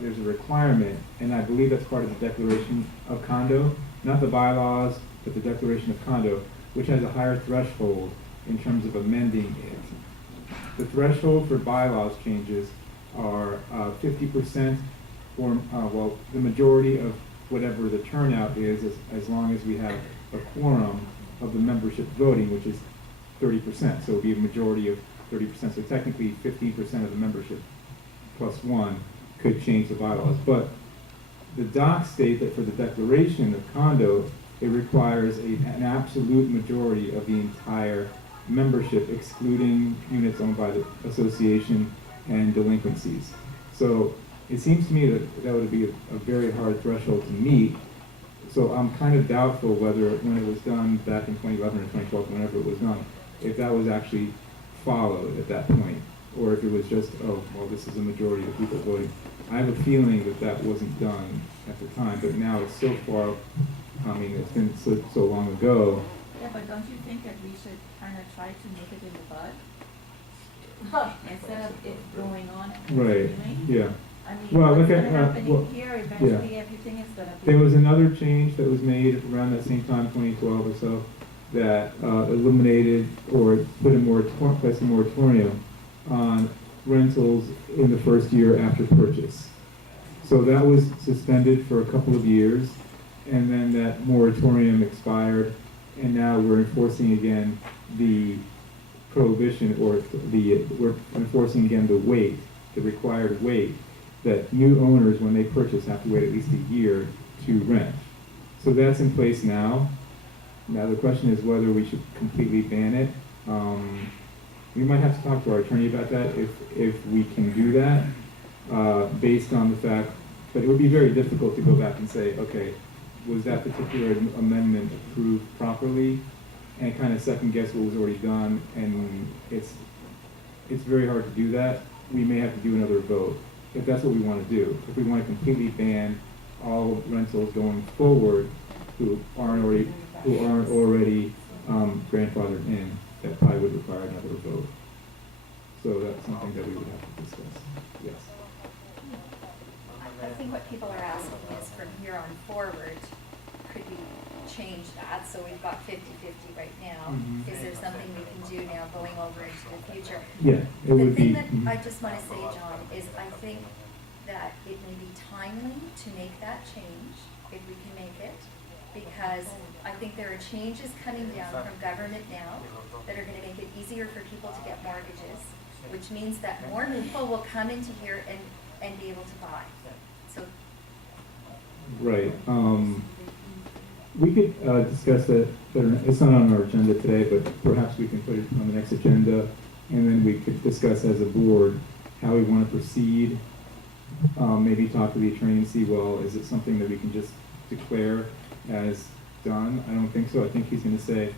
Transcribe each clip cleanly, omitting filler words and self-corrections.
there's a requirement, and I believe that's part of the declaration of condo, not the bylaws, but the declaration of condo, which has a higher threshold in terms of amending it. The threshold for bylaws changes are 50% or, well, the majority of whatever the turnout is, as long as we have a quorum of the membership voting, which is 30%. So it would be a majority of 30%. So technically 15% of the membership plus one could change the bylaws. But the docs state that for the declaration of condo, it requires an absolute majority of the entire membership, excluding units owned by the association and delinquencies. So it seems to me that that would be a very hard threshold to meet. So I'm kind of doubtful whether, when it was done back in 2011 or 2012, whenever it was done, if that was actually followed at that point, or if it was just, oh, well, this is a majority of people voting. I have a feeling that that wasn't done at the time, but now it's so far, I mean, it's been so long ago. Yeah, but don't you think that we should kind of try to nip it in the bud? Instead of it going on and Right, continuing? yeah. I mean, Well, what's look going at, to happen well, in here, eventually everything is going to be. There was another change that was made around that same time, 2012 or so, that eliminated or put placed a moratorium on rentals in the first year after purchase. So that was suspended for a couple of years, and then that moratorium expired, and now we're enforcing again the prohibition, or we're enforcing again the required wait, that new owners, when they purchase, have to wait at least a year to rent. So that's in place now. Now the question is whether we should completely ban it. We might have to talk to our attorney about that, if we can do that, based on the fact, but it would be very difficult to go back and say, okay, was that particular amendment approved properly, and kind of second guess what was already done, and it's very hard to do that. We may have to do another vote, if that's what we want to do. If we want to completely ban all rentals going forward who aren't already grandfathered in, that probably would require another vote. So that's something that we would have to discuss. Yes. I think what people are asking is, from here on forward, could we change that? So we've got 50-50 right now. Mhm. Is there something we can do now going over into the future? Yeah, it The would be. thing that I just want to say, John, is I think that it may be timely to make that change, if we can make it, because I think there are changes coming down from government now that are going to make it easier for people to get mortgages, which means that more people will come into here and be able to buy. So Right. We could discuss that. It's not on our agenda today, but perhaps we can put it on the next agenda, and then we could discuss as a board how we want to proceed. Maybe talk to the attorney and see, well, is it something that we can just declare as done? I don't think so. I think he's going to say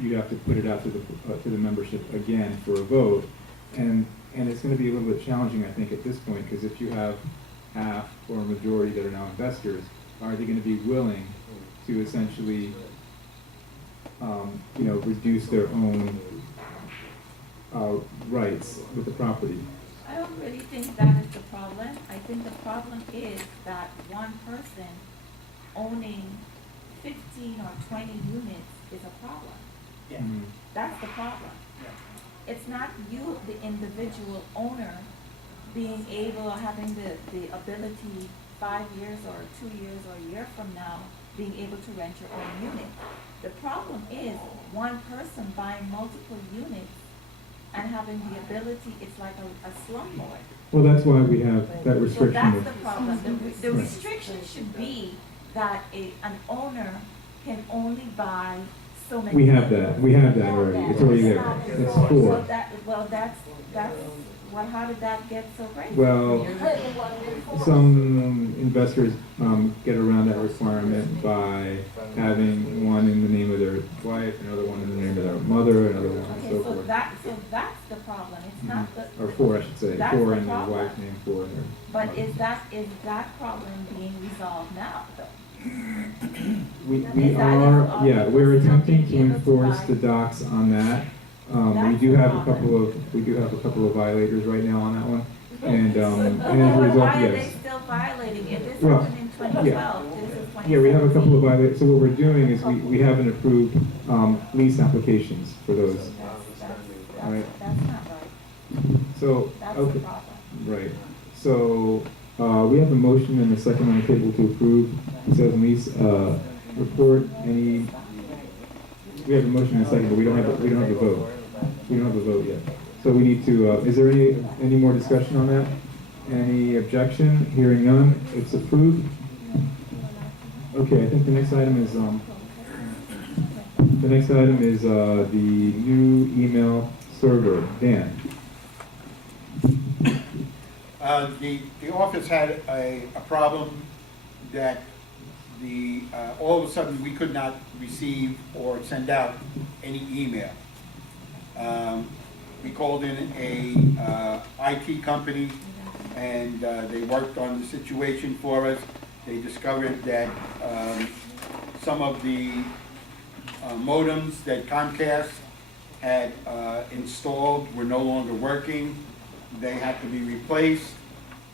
you have to put it out to the membership again for a vote, and it's going to be a little bit challenging, I think, at this point, because if you have half or a majority that are now investors, are they going to be willing to essentially, reduce their own rights with the property? I don't really think that is the problem. I think the problem is that one person owning 15 or 20 units is a problem. Yeah. Mhm. That's the problem. It's not you, the individual owner, being able, having the ability 5 years or 2 years or a year from now, being able to rent your own unit. The problem is one person buying multiple units and having the ability, it's like a slumlord. Well, that's why we have that So restriction. that's of- the problem. The restriction should be that an owner can only buy so many. We have that. We have that already. It's already there. It's So four. that's, well, how did that get so great? Well, some investors get around that requirement by having one in the name of their wife, another one in the name of their mother, another one, and Okay, so so forth. that's the problem. It's not the. Or four, I should say. That's Four the in their problem. wife's name, four in their. But mother's. is that problem being resolved now, though? We Is that- are, yeah, we're still attempting to being able to enforce buy- the docs on that. We That's do the have a problem. couple of violators right now on that one. And, So and as a result, why are they yes. still this Well, happened in 2012, this is 2017. Yeah, we have a couple of violations, so what we're doing is we haven't approved, lease applications for those. Right. That's not right. So, That's the okay, problem. right. So, we have a motion and a second on the table to approve the sales and lease, report. We have a motion and a second, but we don't have a vote. We don't have a vote yet. So we need to, is there any more discussion on that? Any objection? Hearing none, it's approved. Okay, I think the next item is, the new email server. Dan? The office had a problem that all of a sudden we could not receive or send out any email. We called in a IT company and they worked on the situation for us. They discovered that some of the modems that Comcast had installed were no longer working. They had to be replaced.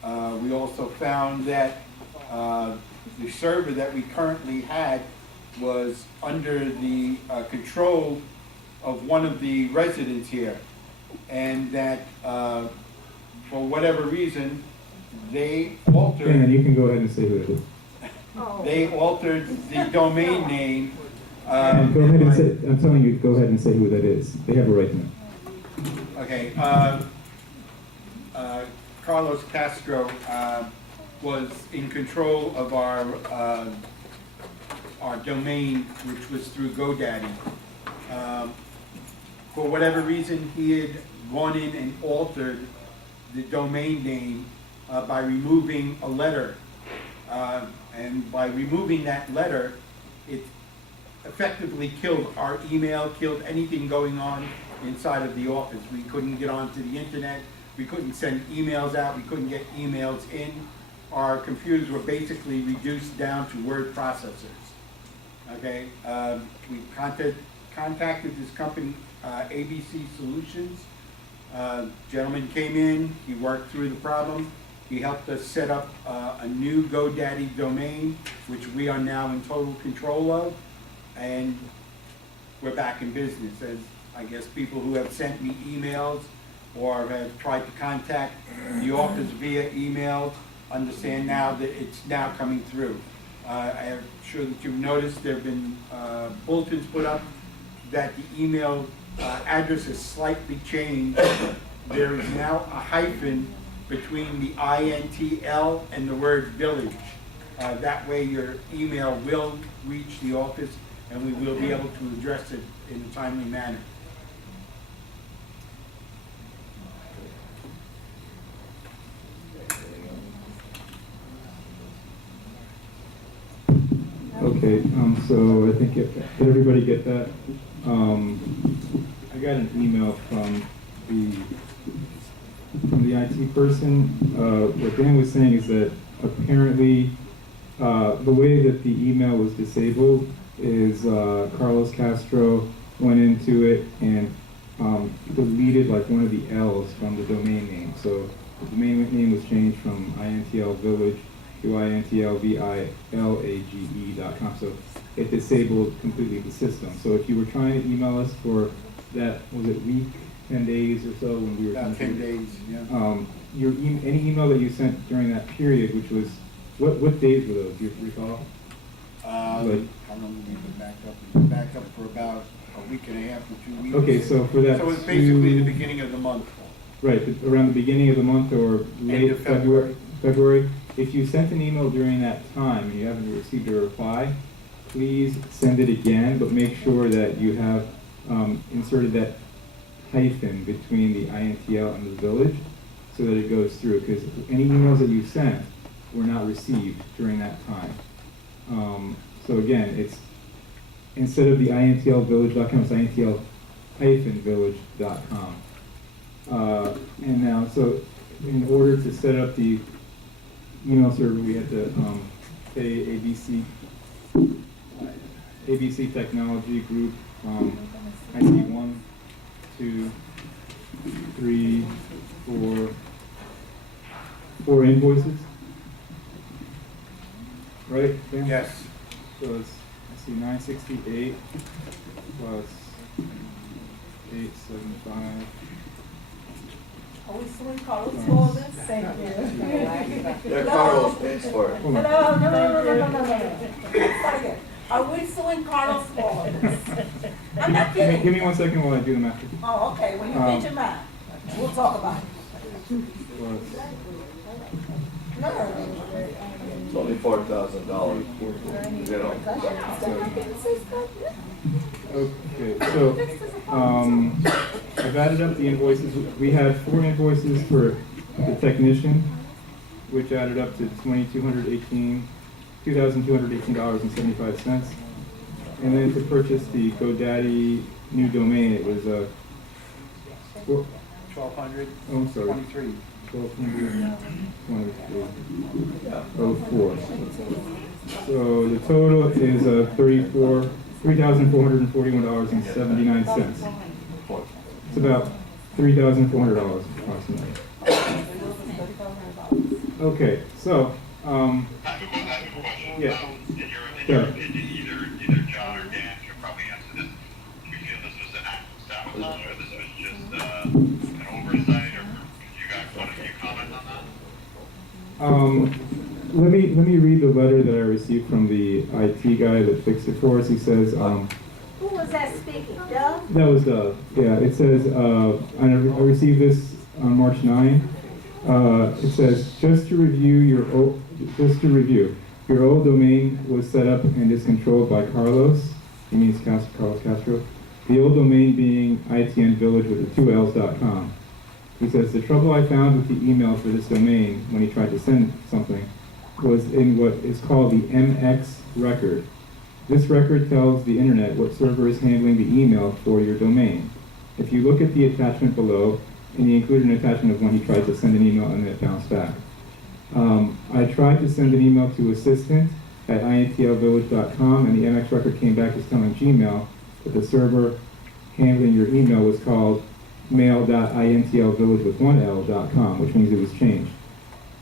We also found that the server that we currently had was under the control of one of the residents here, and that for whatever reason they Dan, altered you can go ahead and say who it is. the domain name. And go ahead and say, I'm telling you, go ahead and say who that is. They have a right to know. Okay, Carlos Castro was in control of our domain, which was through GoDaddy. For whatever reason, he had gone in and altered the domain name by removing a letter. And by removing that letter, it effectively killed our email, killed anything going on inside of the office. We couldn't get onto the internet, we couldn't send emails out, we couldn't get emails in. Our computers were basically reduced down to word processors. Okay, we contacted this company, ABC Solutions. Gentleman came in, he worked through the problem. He helped us set up a new GoDaddy domain, which we are now in total control of. And we're back in business. As I guess people who have sent me emails or have tried to contact the office via email understand now that it's now coming through. I'm sure that you've noticed there have been bulletins put up that the email address is slightly changed. There is now a hyphen between the INTL and the word village. That way your email will reach the office and we will be able to address it in a timely manner. Okay, so I think, did everybody get that? I got an email from the IT person. What Dan was saying is that apparently the way that the email was disabled is Carlos Castro went into it and deleted like one of the L's from the domain name. So the domain name was changed from INTL Village to intlvillage.com. So it disabled completely the system. So if you were trying to email us for that, was it week, 10 days or so when we were About 10 days, yeah. Any email that you sent during that period, which was, what days were those? Do you recall? How long have we been backed up? We've been backed up for about a week and a half to 2 weeks. Okay, so for that. So it's basically the beginning of the month. Right, around the beginning of the month or late of February. February. If you sent an email during that time and you haven't received a reply, please send it again, but make sure that you have inserted that hyphen between the INTL and the village so that it goes through, because any emails that you sent were not received during that time. So again, it's instead of the intlvillage.com, it's intl-village.com. And now, so in order to set up the email server, we had to pay ABC Technology Group. I see 1, 2, 3, 4 invoices. right? Dan? Yes. So it's, let's see, 968 plus 875. Are we suing Carlos for this? Thank you. Yeah, Carlos pays for it. Hold on. No. Start again. Are we suing Carlos for this? I'm not Give kidding. me 1 second while I do the math. Oh, okay, when you get your math, we'll talk about it. Plus, No. It's only $4,000. You know. okay, so, I've added up the invoices. We had 4 invoices for the technician, which added up to $2,218.75. And then to purchase the GoDaddy new domain, it was, 1,200. oh, I'm sorry. 23. 1,223.04. So the total is $3,441.79. It's about $3,400 approximately. Okay, so, yeah. In your Sure. opinion, either John or Dan should probably answer this. Do you feel this was an act of sabotage, or this was just an oversight, or you guys want to comment on that? Let me read the letter that I received from the IT guy that fixed it for us. He says, Who was that speaking, Doug? that was Doug. Yeah, it says, I received this on March 9. It says, just to review, your old domain was set up and is controlled by Carlos. He means Carlos Castro. The old domain being itnvillage with the 2 L's.com. He says, the trouble I found with the email for this domain when he tried to send something was in what is called the MX record. This record tells the internet what server is handling the email for your domain. If you look at the attachment below, and he included an attachment of when he tried to send an email and then it bounced back. I tried to send an email to assistant@intlvillage.com, and the MX record came back as telling Gmail that the server handling your email was called mail.intlvillage with 1 L.com, which means it was changed.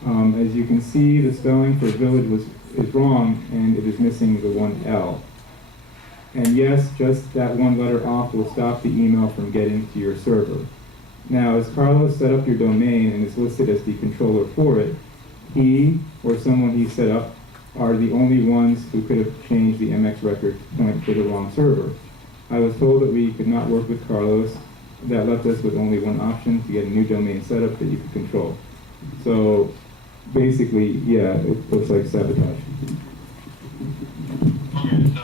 As you can see, the spelling for village is wrong, and it is missing the 1 L. And yes, just that one letter off will stop the email from getting to your server. Now, as Carlos set up your domain and is listed as the controller for it, he or someone he set up are the only ones who could have changed the MX record to point to the wrong server. I was told that we could not work with Carlos. That left us with only one option, to get a new domain set up that you could control. So basically, yeah, it looks like sabotage. Okay, so,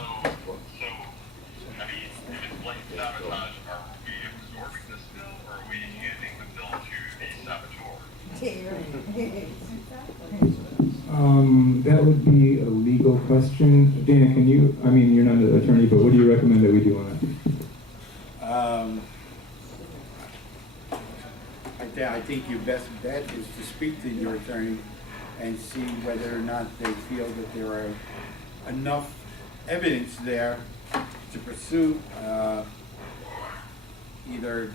I mean, if it's blatant sabotage, are we absorbing this bill, or are we handing the bill to the saboteur? That would be a legal question. Dan, can you, I mean, you're not an attorney, but what do you recommend that we do on that? I think your best bet is to speak to your attorney and see whether or not they feel that there are enough evidence there to pursue either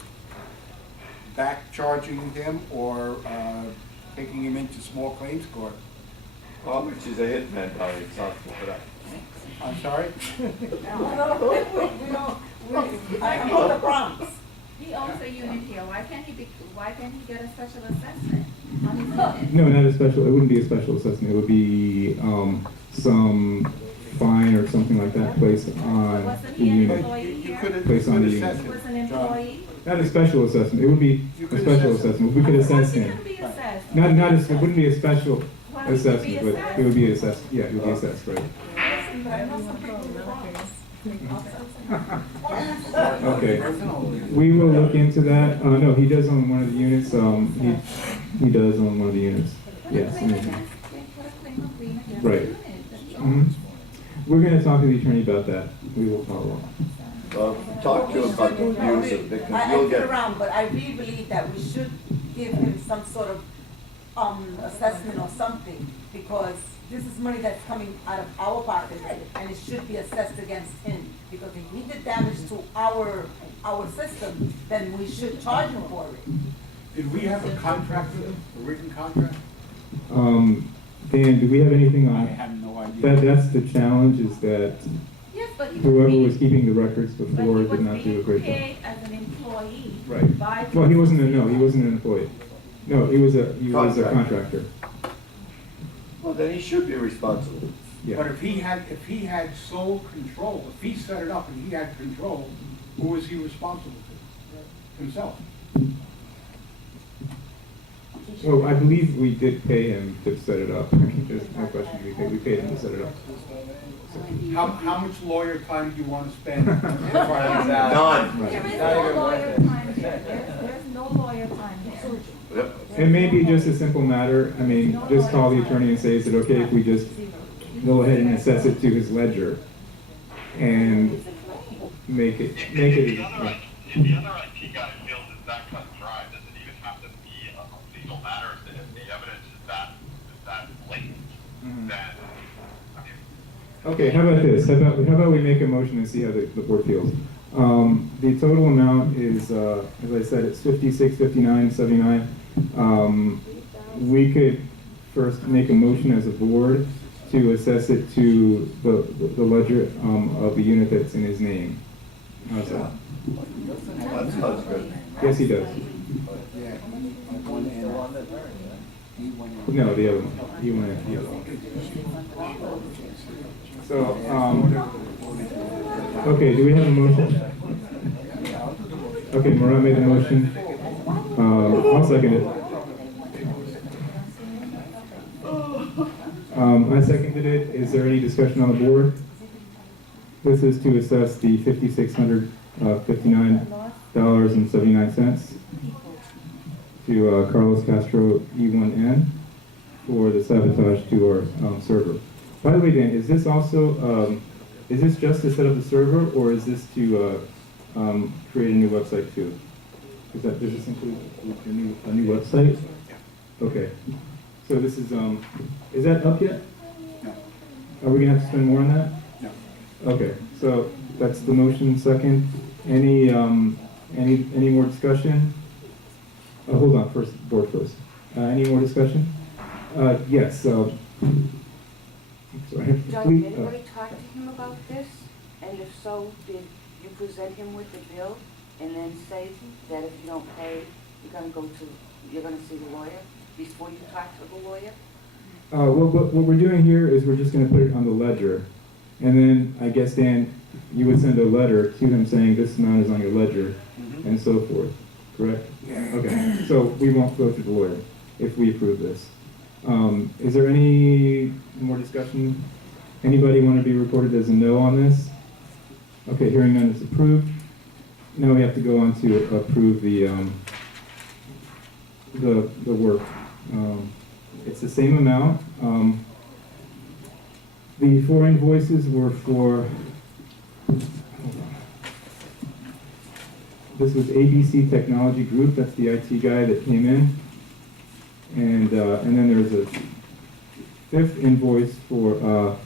back charging him or taking him into small claims court. How much is a hitman value responsible for that? I'm sorry? I'm on the Bronx. He owns a unit here, why can't he get a special assessment on his unit? No, not a special, it wouldn't be a special assessment. It would be some fine or something like that placed on Wasn't the he an unit. employee You here? could have Placed on the unit. assessed He was it, an John. employee? Not a special assessment, it would be You a could special assess him. assessment. We could Of assess course he him. can be assessed. Not, it wouldn't be a special Well, he could be assessment, but assessed. it would be assessed, yeah, it would be assessed, right? Listen, but I know some people in the Bronx. Okay, we will look into that. No, he does own one of the units, he does own one of the units, Put a yes. claim against, put a claim of lien against Right. the unit, that's all. Mhm. We're gonna talk to the attorney about that. We will follow up. Talk to him about the abuse of I because you'll get get. around, but I really believe that we should give him some sort of assessment or something, because this is money that's coming out of our pocket, and it should be assessed against him, because if he did damage to our system, then we should charge him for it. Did we have a contract with him, a written contract? Dan, do we have anything I on? have no idea. That's the challenge, is that Yes, but he whoever was was keeping the records but he before was did not do a being great job. paid as an employee. Right. by Well, he wasn't the he wasn't an employee. No, he was a contractor. Well, then he should be responsible. But Yeah. if he had sole control, if he set it up and he had control, who was he responsible to? Himself. Well, I believe we did pay him to set it up. I mean, there's no question, we paid him to set it up. How much lawyer time do you want to spend? None. There is no lawyer time there. There's no lawyer time there. Yep. It may be just a simple matter, I mean, just call the attorney and say, is it okay if we just go ahead and assess it to his ledger? And make it, If the other IT guy feels it's that cut and dry, does it even have to be a legal matter? If the evidence is that blatant, Mhm. then, I mean, Okay, how about this? How about we make a motion and see how the board feels? The total amount is, as I said, it's 56, 59, 79. We could first make a motion as a board to assess it to the ledger, of the unit that's in his name. How's that? That sounds good. Yes, he does. Yeah, one and he went in. No, the other one. He went in the other one. So, okay, do we have a motion? Okay, Marat made the motion. I'll second it. I seconded it. Is there any discussion on the board? This is to assess the $5,659.79 to Carlos Castro E1N for the sabotage to our server. By the way, Dan, is this also, is this just to set up the server, or is this to create a new website too? Does this include a new website? Okay. So this is that up yet? No, Are we gonna have to spend more on that? no. Okay, so that's the motion second. Any more discussion? Hold on, board first. Any more discussion? Yes, sorry. John, Please, did anybody talk to him about this? And if so, did you present him with the bill and then say that if you don't pay, you're gonna see the lawyer before you talk to the lawyer? Well, what we're doing here is we're just gonna put it on the ledger. And then, I guess, Dan, you would send a letter to him saying this amount is on your ledger, Mhm. and so forth, correct? Yeah. Okay, so we won't go through the lawyer if we approve this. Is there any more discussion? Anybody want to be recorded as a no on this? Okay, hearing none is approved. Now we have to go on to approve the work. It's the same amount. The 4 invoices were for, this was ABC Technology Group, that's the IT guy that came in. And then there's a 5th invoice for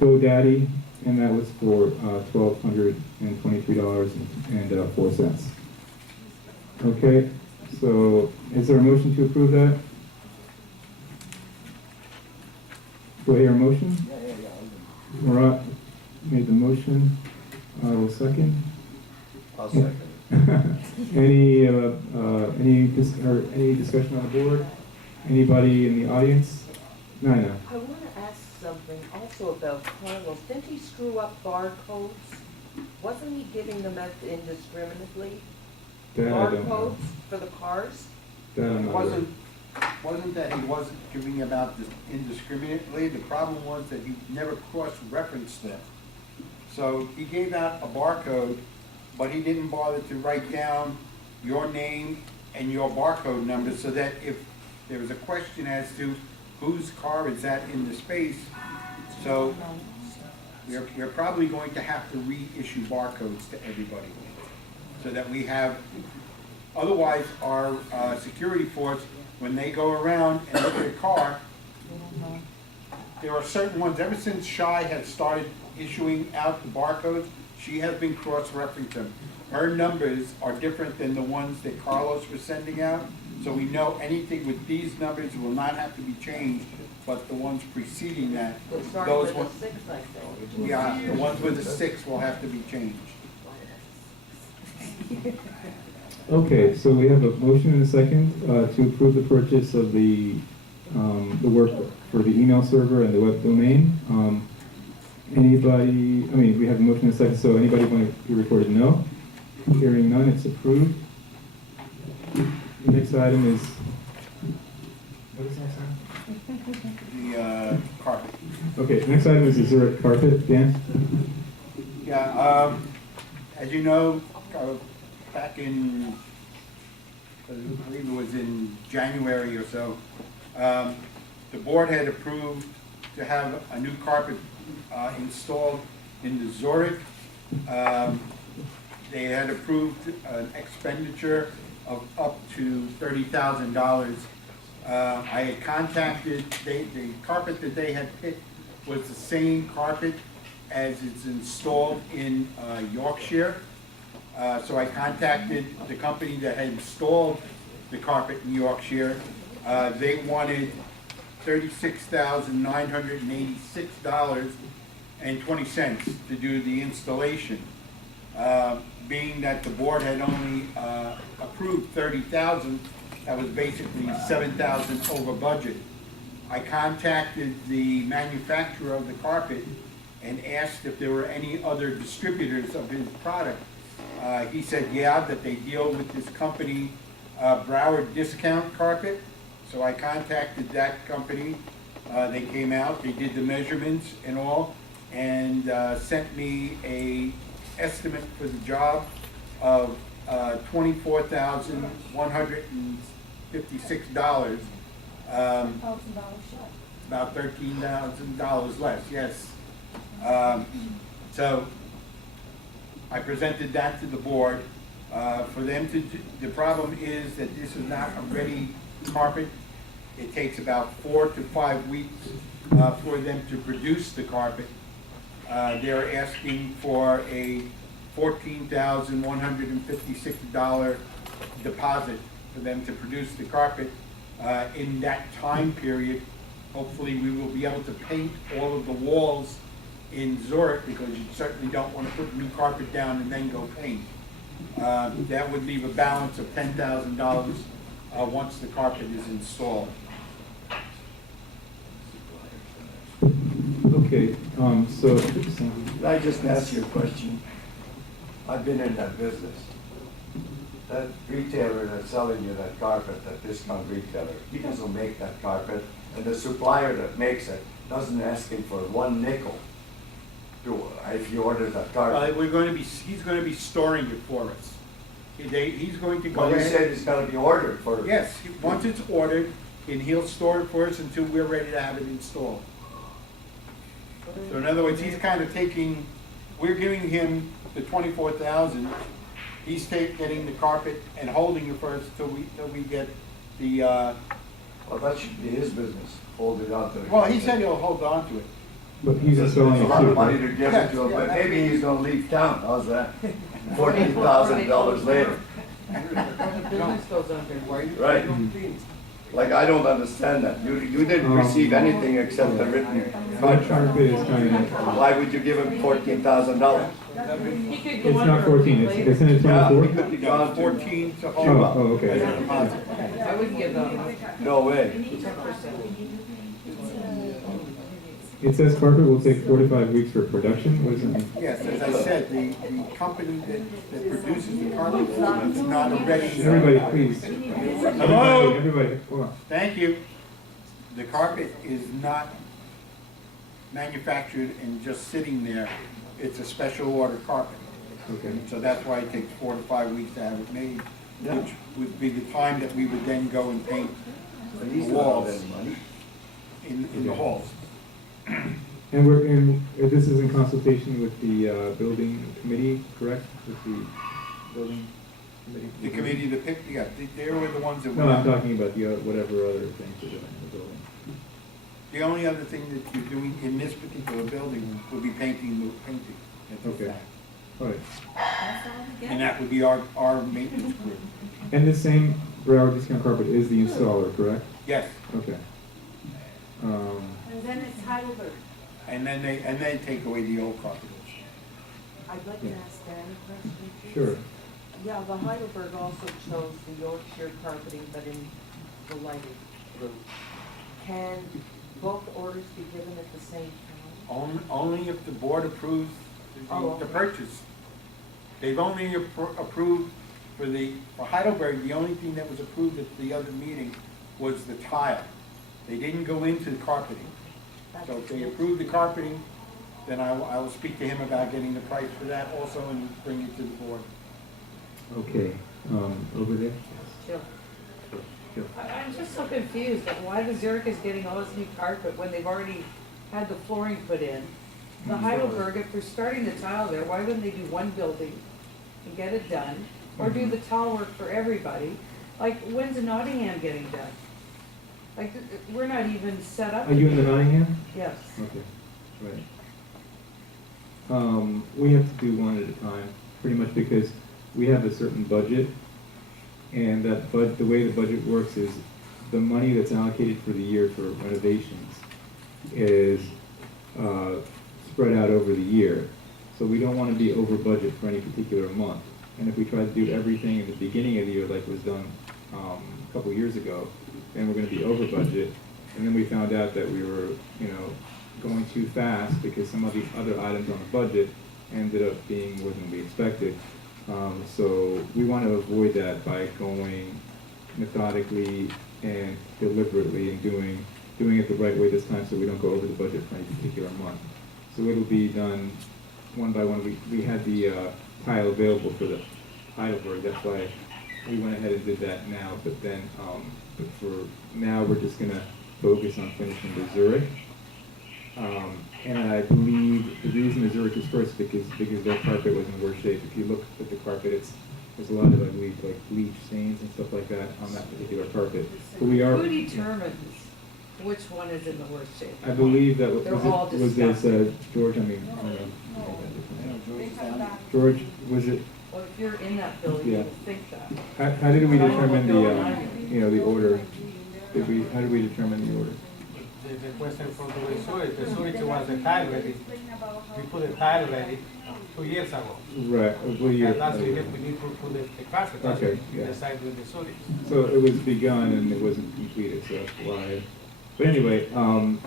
GoDaddy, and that was for $1,223.04. Okay, so is there a motion to approve that? Do I hear a motion? Marat made the motion. I will second. I'll second. Any discussion on the board? Anybody in the audience? No. I want to ask something also about Carlos. Didn't he screw up barcodes? Wasn't he giving them out indiscriminately? That I don't know. Barcodes for the cars? That I'm It not aware. wasn't that he wasn't giving about this indiscriminately, the problem was that he never cross-referenced them. So he gave out a barcode, but he didn't bother to write down your name and your barcode number, so that if there was a question as to whose car is that in the space, so you're probably going to have to reissue barcodes to everybody, so that we have, otherwise our security force, when they go around and look at a car, there are certain ones, ever since Shai has started issuing out the barcodes, she has been cross-referencing them. Her numbers are different than the ones that Carlos was sending out, so we know anything with these numbers will not have to be changed but the ones preceding that, Starting those with ones, a 6, I think. yeah, the ones with the 6 will have to be changed. Okay, so we have a motion and a second to approve the purchase of the work for the email server and the web domain. Anybody, I mean, we have a motion and a second, so anybody want to be recorded no? Hearing none, it's approved. The next item is, what is the next item? The carpet. Okay, next item is the Zurich carpet, Dan? Yeah, as you know, back in, I believe it was in January or so, the board had approved to have a new carpet installed in the Zurich. They had approved an expenditure of up to $30,000. I had contacted, the carpet that they had picked was the same carpet as it's installed in Yorkshire. So I contacted the company that had installed the carpet in Yorkshire. They wanted $36,986.20 to do the installation. Being that the board had only approved $30,000, that was basically $7,000 over budget. I contacted the manufacturer of the carpet and asked if there were any other distributors of his product. He said, yeah, that they deal with this company, Broward Discount Carpet. So I contacted that company. They came out, they did the measurements and all, and sent me a estimate for the job of $24,156. About $13,000 less, yes. So I presented that to the board. For them to, the problem is that this is not a ready carpet. It takes about 4 to 5 weeks for them to produce the carpet. They're asking for a $14,156 deposit for them to produce the carpet. In that time period, hopefully we will be able to paint all of the walls in Zurich, because you certainly don't want to put new carpet down and then go paint. That would leave a balance of $10,000 once the carpet is installed. Okay, so, Can I just ask you a question? I've been in that business. That retailer that's selling you that carpet, that discount retailer, he doesn't make that carpet, and the supplier that makes it doesn't ask him for 1 nickel if you order that carpet. He's going to be storing it for us. He's going to go Well, you ahead. said it's gotta be ordered for. Yes, once it's ordered, and he'll store it for us until we're ready to have it installed. So in other words, he's kind of taking, we're giving him the 24,000. He's getting the carpet and holding it for us till we get the. Well, that should be his business, hold it on to it. Well, he said he'll hold on to it. but he's installing It's a it lot too, of money right? to give it to him, but maybe he's gonna leave town, how's that? $14,000 later. Right. Like, I don't understand that. You didn't receive anything except the written That contract. carpet is kind of, Why would you give him $14,000? it's not 14, it's in a Yeah, he 24? could be gone to 14 to Oh, hold oh, up. okay. As a deposit. I wouldn't give them. No way. It says carpet will take 4 to 5 weeks for production, what does that mean? Yes, as I said, the company that produces the carpet is not a ready. Everybody, please. Hello? Everybody, hold on. Thank you. The carpet is not manufactured and just sitting there. It's a special order carpet. Okay. So that's why it takes 4 to 5 weeks to have it made, Yeah. which would be the time that we would then go and paint But the he's not walls any money. in the halls. And this is in consultation with the building committee, correct? With the building committee? The committee that picked, yeah, they were the ones that No, went I'm out. talking about the, whatever other things you're doing in the building. The only other thing that you're doing in this particular building will be painting. That's Okay. that. All right. That's all we And get. that would be our maintenance group. And the same Broward Discount Carpet is the installer, correct? Yes, Okay. And then it's Heidelberg. and then they take away the old carpet. I'd like to ask Dan a question, please. Sure. Yeah, the Heidelberg also chose the Yorkshire carpeting, but in the lighted blue. Can both orders be given at the same time? Only if the board approves Oh, the okay. purchase. They've only approved for Heidelberg, the only thing that was approved at the other meeting was the tile. They didn't go into the carpeting. So if they approve the carpeting, then I will speak to him about getting the price for that also and bring it to the board. Okay, over there? Jill. Jill. I'm just so confused at why the Zurich is getting all this new carpet when they've already had the flooring put in. The Heidelberg, if they're starting the tile there, why wouldn't they do one building and get it done? Or do the tile work for everybody? Like, when's the Nottingham getting done? Like, we're not even set up. Are you in the Nottingham? Yes. Okay, right. We have to do one at a time, pretty much because we have a certain budget, and the way the budget works is the money that's allocated for the year for renovations is spread out over the year. So we don't want to be over budget for any particular month. And if we try to do everything in the beginning of the year like was done a couple years ago, then we're going to be over budget. And then we found out that we were, going too fast because some of the other items on the budget ended up being more than we expected. So we want to avoid that by going methodically and deliberately and doing it the right way this time so we don't go over the budget for any particular month. So it'll be done one by one. We had the tile available for the Heidelberg, that's why we went ahead and did that now, but then, but for now, we're just gonna focus on finishing the Zurich. And I believe the reason the Zurich is first because their carpet was in worse shape. If you look at the carpet, there's a lot of, I believe, like bleach stains and stuff like that on that particular carpet. But we are. Who determines which one is in the worst shape? I believe that They're all was this George? I mean, I don't know. George, was it? Well, if you're in that building, Yeah. you would think that. How did we But I don't know determine what building I'm in. the order? How did we determine the order? The question from the Zurich was the tile ready. We put the tile ready 2 years ago. Right. What year? And last year we need to put the carpet. That's Okay, what we yeah. decided with the Zurich. So it was begun and it wasn't completed, so that's why. But anyway,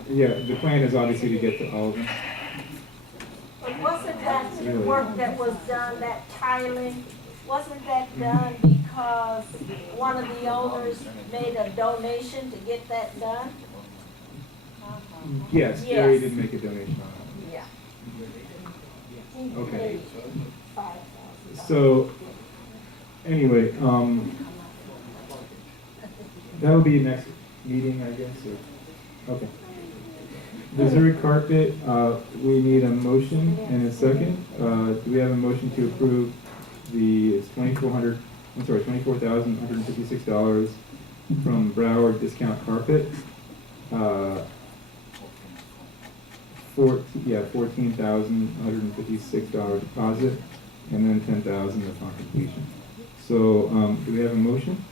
yeah, the plan is obviously to get to all of them. But wasn't that Really? work that was done, that tiling, wasn't that done because one of the owners made a donation to get that done? Yes, Jerry Yes. did make a donation on Yeah. that. Okay. So, anyway, that'll be next meeting, I guess, or, okay. The Zurich carpet, we need a motion and a second. Do we have a motion to approve it's $24,156 from Broward Discount Carpet? $14,156 deposit, and then $10,000 upon completion. So, do we have a motion?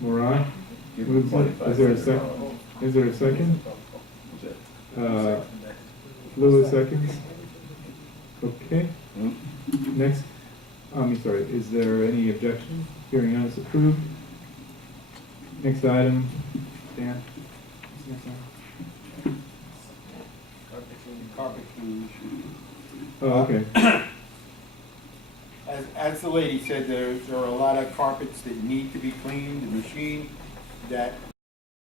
Moran? Give him Is there a second? Is there a second? Lewis seconds? Okay. Next, sorry, is there any objection? Hearing none, it's approved. Next item, Dan? What's the next item? Carpet cleaning. Oh, okay. As the lady said, there are a lot of carpets that need to be cleaned. The machine that